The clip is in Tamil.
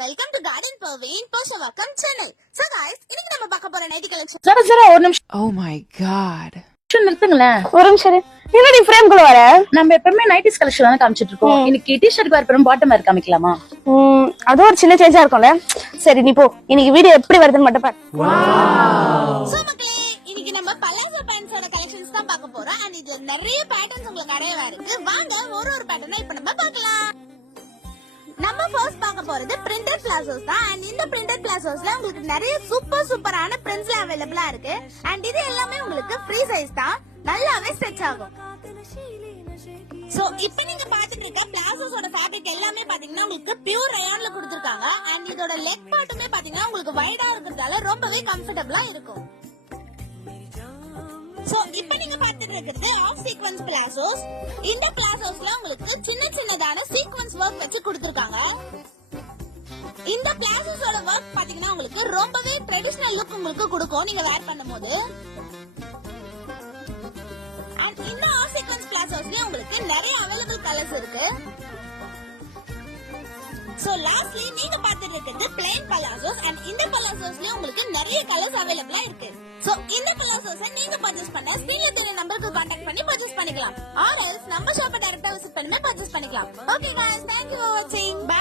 வெல்கம் டு கார்டன் பர்வீன் போஷவாக்கம் சேனல். சோ गाइस, இன்னைக்கு நம்ம பார்க்க போற நைட்டி கலெக்ஷன். சரி ஒரு நிமிஷம். Oh my god. நிறுத்துங்களேன் ஒரு நிமிஷம். என்னடி ஃப்ரேம் குள்ள வர? நம்ம எப்பவுமே நைட்டிஸ் கலெக்ஷன் தான் காமிச்சிட்டு இருக்கோம். இன்னைக்கு டி-ஷர்ட் பார்ப்போம், பாட்டம் வேர் காமிக்கலாமா? அது ஒரு சின்ன சேஞ்சா இருக்கும்ல. சரி நீ போ. இன்னைக்கு வீடியோ எப்படி வருதுன்னு மட்டும் பாரு. சோ மக்களே, இன்னைக்கு நம்ம பலாசோ பேண்ட்ஸோட கலெக்ஷன்ஸ் தான் பார்க்க போறோம். and இதுல நிறைய பேட்டர்ன்ஸ் உங்களுக்கு நிறையவே இருக்கு. வாங்க ஒரு பேட்டர்னை இப்ப நம்ம பார்க்கலாம். நம்ம ஃபர்ஸ்ட் பார்க்க போறது பிரிண்டட் பிளாசோஸ் தான். and இந்த பிரிண்டட் பிளாசோஸ்ல உங்களுக்கு நிறைய சூப்பரான பிரிண்ட்ஸ்ல அவேலபிளா இருக்கு. and இது எல்லாமே உங்களுக்கு ஃப்ரீ சைஸ் தான், நல்லாவே ஸ்ட்ரெச் ஆகும். சோ இப்போ நீங்க பாத்துட்டு இருக்க பிளாசோஸோட ஃபேப்ரிக் எல்லாமே பாத்தீங்கன்னா உங்களுக்கு பியூர் ரயான்ல கொடுத்திருக்காங்க. and இதோட லெக் பார்ட்டுமே பாத்தீங்கன்னா உங்களுக்கு வைடா இருக்கிறதால ரொம்பவே கம்ஃபர்ட்டபிளா இருக்கும். சோ இப்போ நீங்க பாத்துட்டு இருக்கிறது ஆஃப் சீக்வென்ஸ் பிளாசோஸ். இந்த பிளாசோஸ்ல உங்களுக்கு சின்னதான சீக்வென்ஸ் வர்க் வச்சு கொடுத்திருக்காங்க. இந்த பிளாசோஸோட வர்க் பாத்தீங்கன்னா உங்களுக்கு ரொம்பவே ட்ரெடிஷனல் லுக் உங்களுக்கு கொடுக்கும் நீங்க வேர் பண்ணும்போது. and இந்த ஆஃப் சீக்வென்ஸ் பிளாசோஸ்ல உங்களுக்கு நிறைய அவேலபிள் கலர்ஸ் இருக்கு. சோ லாஸ்ட்லி நீங்க பாத்துட்டு இருக்கிறது plain palazzos. and இந்த palazzosல உங்களுக்கு நிறைய கலர்ஸ் அவேலபிளா இருக்கு. சோ இந்த palazzos நீங்க பர்ச்சேஸ் பண்ண ஸ்கிரீன்ல தெரிய நம்பருக்கு கான்டாக்ட் பண்ணி பர்ச்சேஸ் பண்ணிக்கலாம். or else நம்ம ஷாப்பை டைரக்டா விசிட் பண்ணி பர்ச்சேஸ் பண்ணிக்கலாம். Okay guys, thank you for watching. Bye.